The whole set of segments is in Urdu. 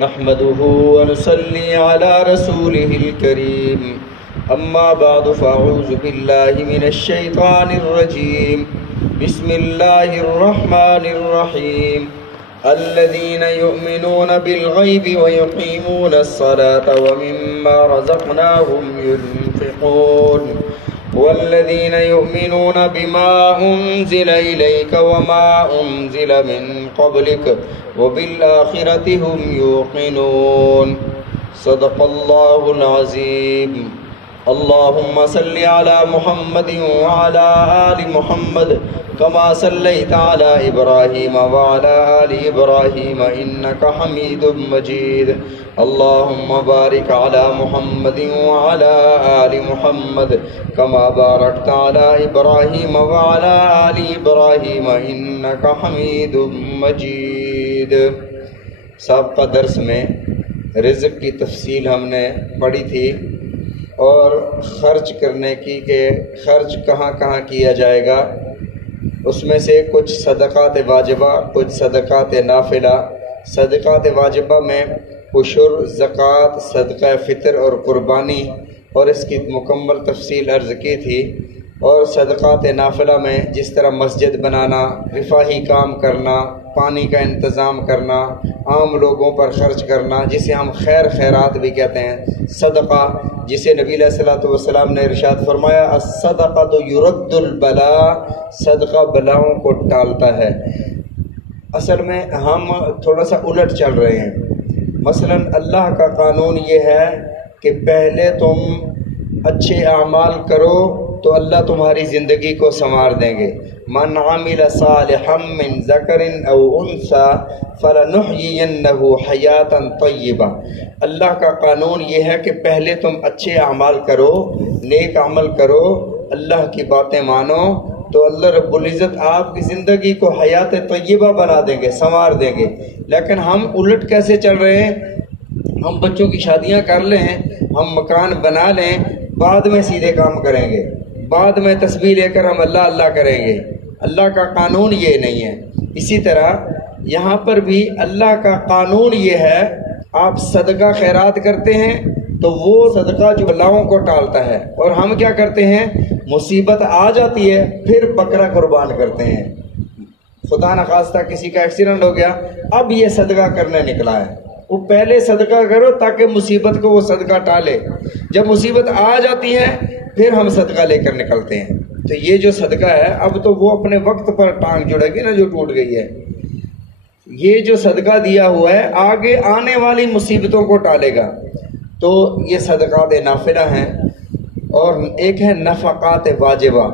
نحمده ونصلي على رسوله الكريم أما بعد فأعوذ بالله من الشيطان الرجيم بسم الله الرحمن الرحيم الذين يؤمنون بالغيب ويقيمون الصلاة ومما رزقناهم ينفقون والذين يؤمنون بما أنزل إليك وما أنزل من قبلك وبالآخرة هم يوقنون صدق الله العظيم اللهم صل على محمد وعلى آل محمد كما صليت على إبراهيم وعلى آل إبراهيم إنك حميد مجيد اللهم بارك على محمد وعلى آل محمد كما باركت على إبراهيم وعلى آل إبراهيم إنك حميد مجيد۔ سابقہ درس میں رزق کی تفصیل ہم نے پڑھی تھی اور خرچ کرنے کی کہ خرچ کہاں کہاں کیا جائے گا۔ اس میں سے کچھ صدقات واجبہ، کچھ صدقات نافلہ۔ صدقات واجبہ میں عشر، زکوٰۃ، صدقہ فطر اور قربانی، اور اس کی مکمل تفصیل عرض کی تھی۔ اور صدقات نافلہ میں جس طرح مسجد بنانا، رفاہی کام کرنا، پانی کا انتظام کرنا، عام لوگوں پر خرچ کرنا، جسے ہم خیرات بھی کہتے ہیں، صدقہ جسے نبی علیہ الصلوۃ والسلام نے ارشاد فرمایا الصدقۃ یرد البلاء، صدقہ بلاؤں کو ٹالتا ہے۔ اصل میں ہم تھوڑا سا الٹ چل رہے ہیں۔ مثلا اللہ کا قانون یہ ہے کہ پہلے تم اچھے اعمال کرو تو اللہ تمہاری زندگی کو سنوار دیں گے۔ من عمل صالحا من ذکر او انثی فلنحیینہ حیاتا طیبہ۔ اللہ کا قانون یہ ہے کہ پہلے تم اچھے اعمال کرو، نیک عمل کرو، اللہ کی باتیں مانو تو اللہ رب العزت آپ کی زندگی کو حیات طیبہ بنا دیں گے، سنوار دیں گے۔ لیکن ہم الٹ کیسے چل رہے ہیں؟ ہم بچوں کی شادیاں کر لیں، ہم مکان بنا لیں، بعد میں سیدھے کام کریں گے، بعد میں تسبیح لے کر ہم اللہ اللہ کریں گے۔ اللہ کا قانون یہ نہیں ہے۔ اسی طرح یہاں پر بھی اللہ کا قانون یہ ہے، آپ صدقہ خیرات کرتے ہیں تو وہ صدقہ جو بلاؤں کو ٹالتا ہے، اور ہم کیا کرتے ہیں؟ مصیبت آ جاتی ہے پھر بکرا قربان کرتے ہیں۔ خدا نخواستہ کسی کا ایکسیڈنٹ ہو گیا، اب یہ صدقہ کرنے نکلا ہے۔ وہ پہلے صدقہ کرو تاکہ مصیبت کو وہ صدقہ ٹالے، جب مصیبت آ جاتی ہے پھر ہم صدقہ لے کر نکلتے ہیں۔ تو یہ جو صدقہ ہے اب تو وہ اپنے وقت پر ٹانگ جڑے گی نا جو ٹوٹ گئی ہے۔ یہ جو صدقہ دیا ہوا ہے آگے آنے والی مصیبتوں کو ٹالے گا۔ تو یہ صدقات نافلہ ہیں۔ اور ایک ہے نفقات واجبہ،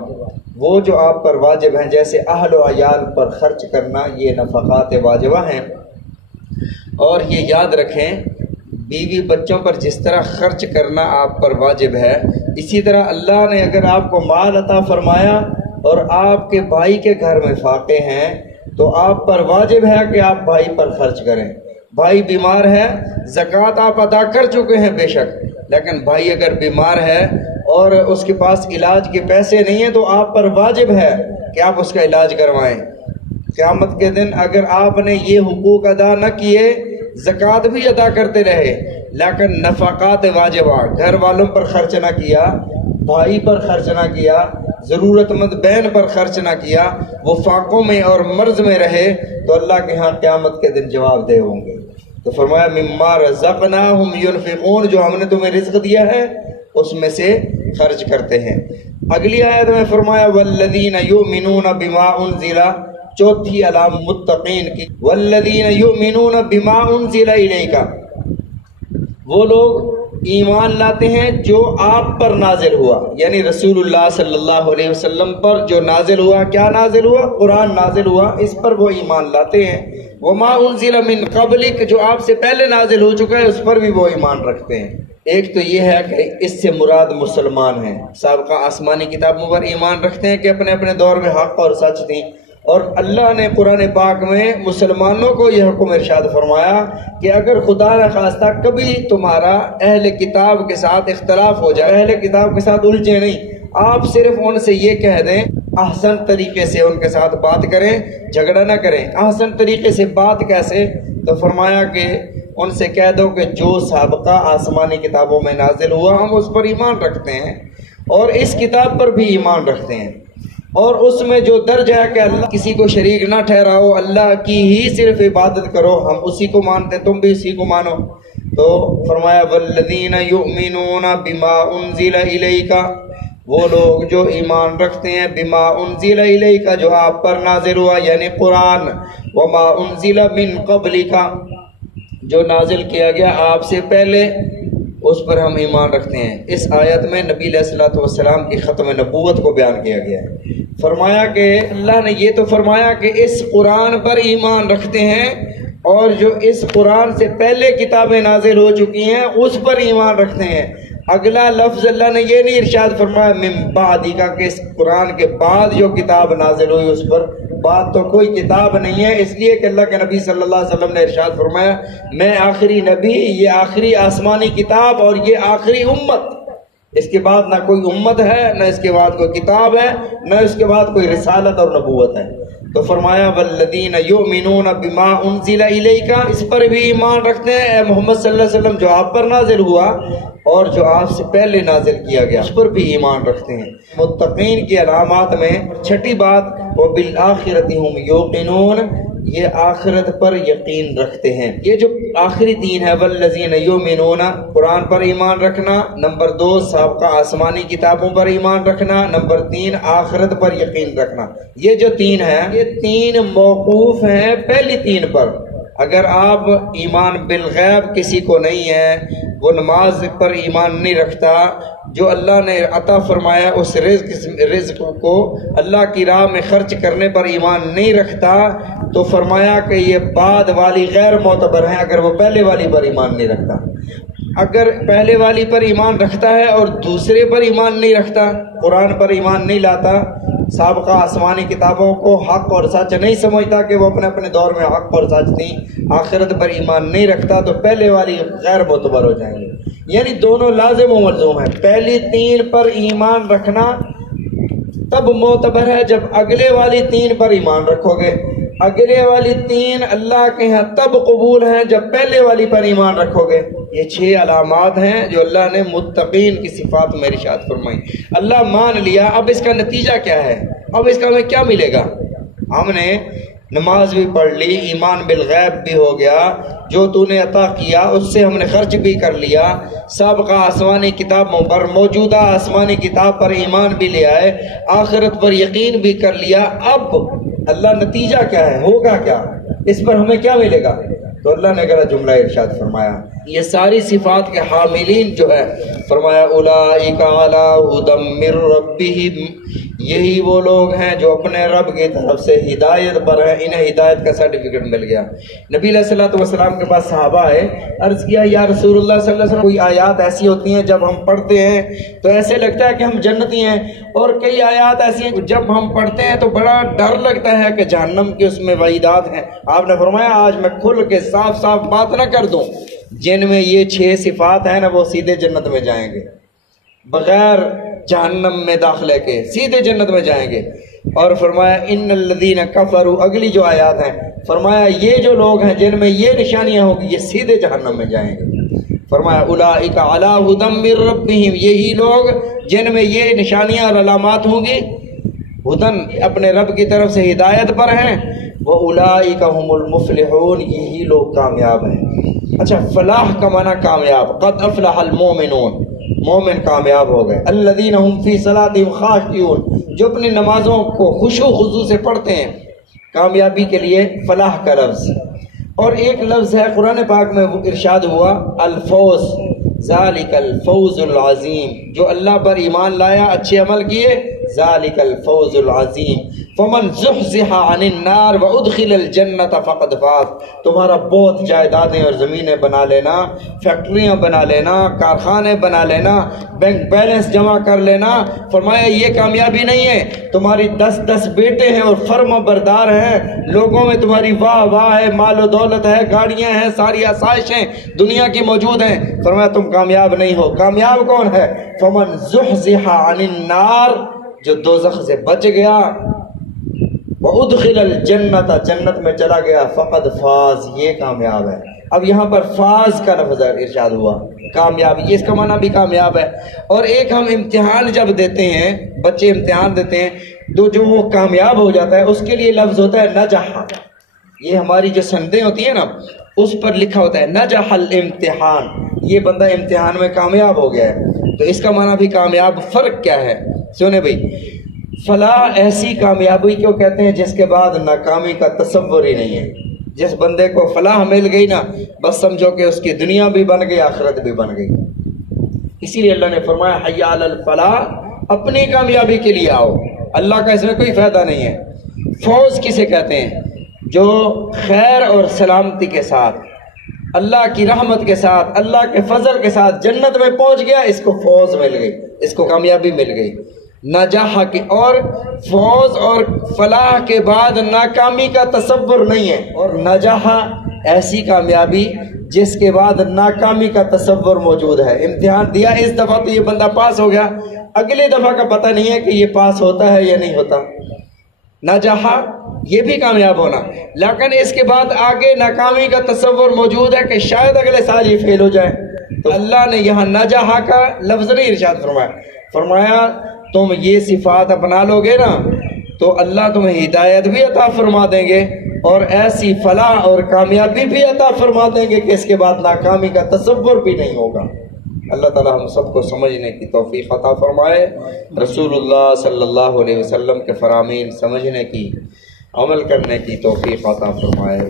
وہ جو آپ پر واجب ہیں، جیسے اہل و عیال پر خرچ کرنا، یہ نفقات واجبہ ہیں۔ اور یہ یاد رکھیں، بیوی بچوں پر جس طرح خرچ کرنا آپ پر واجب ہے، اسی طرح اللہ نے اگر آپ کو مال عطا فرمایا اور آپ کے بھائی کے گھر میں فاقے ہیں تو آپ پر واجب ہے کہ آپ بھائی پر خرچ کریں۔ بھائی بیمار ہے، زکوٰۃ آپ ادا کر چکے ہیں بے شک، لیکن بھائی اگر بیمار ہے اور اس کے پاس علاج کے پیسے نہیں ہیں تو آپ پر واجب ہے کہ آپ اس کا علاج کروائیں۔ قیامت کے دن اگر آپ نے یہ حقوق ادا نہ کیے، زکوٰۃ بھی ادا کرتے رہے لیکن نفقات واجبہ، گھر والوں پر خرچ نہ کیا، بھائی پر خرچ نہ کیا، ضرورت مند بہن پر خرچ نہ کیا، وہ فاقوں میں اور مرض میں رہے تو اللہ کے ہاں قیامت کے دن جواب دہ ہوں گے۔ تو فرمایا مما رزقناہم ینفقون، جو ہم نے تمہیں رزق دیا ہے اس میں سے خرچ کرتے ہیں۔ اگلی آیت میں فرمایا والذین یؤمنون بما انزل، چوتھی علامت متقین کی، والذین یؤمنون بما انزل الیک، وہ لوگ ایمان لاتے ہیں جو آپ پر نازل ہوا، یعنی رسول اللہ صلی اللہ علیہ وسلم پر جو نازل ہوا۔ کیا نازل ہوا؟ قرآن نازل ہوا، اس پر وہ ایمان لاتے ہیں۔ وما انزل من قبلک، جو آپ سے پہلے نازل ہو چکا ہے اس پر بھی وہ ایمان رکھتے ہیں۔ ایک تو یہ ہے کہ اس سے مراد مسلمان ہیں، سابقہ آسمانی کتابوں پر ایمان رکھتے ہیں کہ اپنے اپنے دور میں حق اور سچ تھیں، اور اللہ نے قرآن پاک میں مسلمانوں کو یہ حکم ارشاد فرمایا کہ اگر خدا نخواستہ کبھی تمہارا اہل کتاب کے ساتھ اختلاف ہو جائے، اہل کتاب کے ساتھ الجھے نہیں، آپ صرف ان سے یہ کہہ دیں، احسن طریقے سے ان کے ساتھ بات کریں، جھگڑا نہ کریں۔ احسن طریقے سے بات کیسے؟ تو فرمایا کہ ان سے کہہ دو کہ جو سابقہ آسمانی کتابوں میں نازل ہوا ہم اس پر ایمان رکھتے ہیں اور اس کتاب پر بھی ایمان رکھتے ہیں، اور اس میں جو درج ہے کہ اللہ کسی کو شریک نہ ٹھہراؤ، اللہ کی ہی صرف عبادت کرو، ہم اسی کو مانتے تم بھی اسی کو مانو۔ تو فرمایا والذین یؤمنون بما انزل الیک، وہ لوگ جو ایمان رکھتے ہیں بما انزل الیک، جو آپ پر نازل ہوا یعنی قرآن، وما انزل من قبلک، جو نازل کیا گیا آپ سے پہلے، اس پر ہم ایمان رکھتے ہیں۔ اس آیت میں نبی علیہ الصلوۃ والسلام کی ختم نبوت کو بیان کیا گیا ہے۔ فرمایا کہ اللہ نے یہ تو فرمایا کہ اس قرآن پر ایمان رکھتے ہیں، اور جو اس قرآن سے پہلے کتابیں نازل ہو چکی ہیں اس پر ایمان رکھتے ہیں۔ اگلا لفظ اللہ نے یہ نہیں ارشاد فرمایا من بعد کا کہ اس قرآن کے بعد جو کتاب نازل ہوئی اس پر، بات تو کوئی کتاب نہیں ہے، اس لیے کہ اللہ کے نبی صلی اللہ علیہ وسلم نے ارشاد فرمایا میں آخری نبی، یہ آخری آسمانی کتاب اور یہ آخری امت، اس کے بعد نہ کوئی امت ہے، نہ اس کے بعد کوئی کتاب ہے، نہ اس کے بعد کوئی رسالت اور نبوت ہے۔ تو فرمایا والذین یؤمنون بما انزل الیک، اس پر بھی ایمان رکھتے ہیں اے محمد صلی اللہ علیہ وسلم جو آپ پر نازل ہوا اور جو آپ سے پہلے نازل کیا گیا، اس پر بھی ایمان رکھتے ہیں۔ متقین کی علامات میں چھٹی بات وبالآخرۃ ہم یوقنون، یہ آخرت پر یقین رکھتے ہیں۔ یہ جو آخری دین ہے والذین یؤمنون، قرآن پر ایمان رکھنا، نمبر 2 سابقہ آسمانی کتابوں پر ایمان رکھنا، نمبر 3 آخرت پر یقین رکھنا، یہ جو 3 ہیں یہ 3 موقوف ہیں پہلی 3 پر۔ اگر آپ ایمان بالغیب کسی کو نہیں ہے، وہ نماز پر ایمان نہیں رکھتا، جو اللہ نے عطا فرمایا اس رزق کو اللہ کی راہ میں خرچ کرنے پر ایمان نہیں رکھتا، تو فرمایا کہ یہ بعد والی غیر معتبر ہیں اگر وہ پہلے والی پر ایمان نہیں رکھتا۔ اگر پہلے والی پر ایمان رکھتا ہے اور دوسرے پر ایمان نہیں رکھتا، قرآن پر ایمان نہیں لاتا، سابقہ آسمانی کتابوں کو حق اور سچ نہیں سمجھتا کہ وہ اپنے اپنے دور میں حق اور سچ تھیں، آخرت پر ایمان نہیں رکھتا، تو پہلے والی غیر معتبر ہو جائیں گے۔ یعنی دونوں لازم و ملزوم ہیں۔ پہلی 3 پر ایمان رکھنا تب معتبر ہے جب اگلے والی 3 پر ایمان رکھو گے، اگلے والی 3 اللہ کے ہاں تب قبول ہیں جب پہلے والی پر ایمان رکھو گے۔ یہ 6 علامات ہیں جو اللہ نے متقین کی صفات میں ارشاد فرمائی۔ اللہ مان لیا، اب اس کا نتیجہ کیا ہے؟ اب اس کا ہمیں کیا ملے گا؟ ہم نے نماز بھی پڑھ لی، ایمان بالغیب بھی ہو گیا، جو تو نے عطا کیا اس سے ہم نے خرچ بھی کر لیا، سابقہ آسمانی کتابوں پر، موجودہ آسمانی کتاب پر ایمان بھی لے آئے، آخرت پر یقین بھی کر لیا۔ اب اللہ نتیجہ کیا ہے؟ ہوگا کیا؟ اس پر ہمیں کیا ملے گا؟ تو اللہ نے اگلا جملہ ارشاد فرمایا، یہ ساری صفات کے حاملین جو ہے، فرمایا اولئک علی ھدی من ربہم، یہی وہ لوگ ہیں جو اپنے رب کی طرف سے ہدایت پر ہیں، انہیں ہدایت کا سرٹیفکیٹ مل گیا۔ نبی علیہ الصلوۃ والسلام کے پاس صحابہ آئے، عرض کیا یا رسول اللہ صلی اللہ علیہ وسلم، کوئی آیات ایسی ہوتی ہیں جب ہم پڑھتے ہیں تو ایسے لگتا ہے کہ ہم جنتی ہیں، اور کئی آیات ایسی ہیں جب ہم پڑھتے ہیں تو بڑا ڈر لگتا ہے کہ جہنم کی اس میں وعیدات ہیں۔ آپ نے فرمایا آج میں کھل کے صاف صاف بات نہ کر دوں، جن میں یہ 6 صفات ہیں نا وہ سیدھے جنت میں جائیں گے، بغیر جہنم میں داخلے کے سیدھے جنت میں جائیں گے۔ اور فرمایا ان الذین کفروا، اگلی جو آیات ہیں، فرمایا یہ جو لوگ ہیں جن میں یہ نشانیاں ہوں گی یہ سیدھے جہنم میں جائیں گے۔ فرمایا اولئک علی ھدی من ربہم، یہی لوگ جن میں یہ نشانیاں اور علامات ہوں گی، ہدن اپنے رب کی طرف سے ہدایت پر ہیں، وَأُولَئِكَ هُمُ الْمُفْلِحُونَ، یہی لوگ کامیاب ہیں۔ اچھا، فلاح کا معنی کامیاب، قد افلح المؤمنون، مومن کامیاب ہو گئے، الذین هم فی صلاتہم خاشعون، جو اپنی نمازوں کو خشوع و خضوع سے پڑھتے ہیں۔ کامیابی کے لیے فلاح کا لفظ، اور ایک لفظ ہے قرآن پاک میں ارشاد ہوا الفوز، ذالک الفوز العظیم، جو اللہ پر ایمان لایا، اچھے عمل کیے، ذالک الفوز العظیم، فمن زحزح عن النار وادخل الجنت فقد فاز، تمہارا بہت جائیدادیں اور زمینیں بنا لینا، فیکٹریاں بنا لینا، کارخانے بنا لینا، بینک بیلنس جمع کر لینا، فرمایا یہ کامیابی نہیں ہے، تمہاری 10 بیٹے ہیں اور فرما بردار ہیں، لوگوں میں تمہاری واہ واہ ہے، مال و دولت ہے، گاڑیاں ہیں، ساری آسائشیں دنیا کی موجود ہیں، فرمایا تم کامیاب نہیں ہو۔ کامیاب کون ہے؟ فمن زحزح عن النار، جو دوزخ سے بچ گیا، وَأُدْخِلَ الْجَنَّةَ، جنت میں چلا گیا، فقد فاز، یہ کامیاب ہے۔ اب یہاں پر فاز کا لفظ ارشاد ہوا، کامیابی، یہ اس کا معنی بھی کامیاب ہے۔ اور ایک ہم امتحان جب دیتے ہیں، بچے امتحان دیتے ہیں تو جو وہ کامیاب ہو جاتا ہے اس کے لیے لفظ ہوتا ہے نجح۔ یہ ہماری جو سندیں ہوتی ہیں نا اس پر لکھا ہوتا ہے نجح الامتحان، یہ بندہ امتحان میں کامیاب ہو گیا ہے، تو اس کا معنی بھی کامیاب۔ فرق کیا ہے سنے بھائی، فلاح ایسی کامیابی کیوں کہتے ہیں جس کے بعد ناکامی کا تصور ہی نہیں ہے۔ جس بندے کو فلاح مل گئی نا بس سمجھو کہ اس کی دنیا بھی بن گئی آخرت بھی بن گئی۔ اسی لیے اللہ نے فرمایا حی علی الفلاح، اپنی کامیابی کے لیے آؤ، اللہ کا اس میں کوئی فائدہ نہیں ہے۔ فوز کسے کہتے ہیں؟ جو خیر اور سلامتی کے ساتھ، اللہ کی رحمت کے ساتھ، اللہ کے فضل کے ساتھ جنت میں پہنچ گیا، اس کو فوز مل گئی، اس کو کامیابی مل گئی۔ نجاح کی اور فوز اور فلاح کے بعد ناکامی کا تصور نہیں ہے، اور نجاح ایسی کامیابی جس کے بعد ناکامی کا تصور موجود ہے۔ امتحان دیا اس دفعہ تو یہ بندہ پاس ہو گیا، اگلی دفعہ کا پتہ نہیں ہے کہ یہ پاس ہوتا ہے یا نہیں ہوتا۔ نجاح یہ بھی کامیاب ہونا، لیکن اس کے بعد آگے ناکامی کا تصور موجود ہے کہ شاید اگلے سال یہ فیل ہو جائے، تو اللہ نے یہاں نجاح کا لفظ نہیں ارشاد فرمایا، فرمایا تم یہ صفات اپنا لو گے نا تو اللہ تمہیں ہدایت بھی عطا فرما دیں گے اور ایسی فلاح اور کامیابی بھی عطا فرما دیں گے کہ اس کے بعد ناکامی کا تصور بھی نہیں ہوگا۔ اللہ تعالی ہم سب کو سمجھنے کی توفیق عطا فرمائے، رسول اللہ صلی اللہ علیہ وسلم کے فرامین سمجھنے کی، عمل کرنے کی توفیق عطا فرمائے۔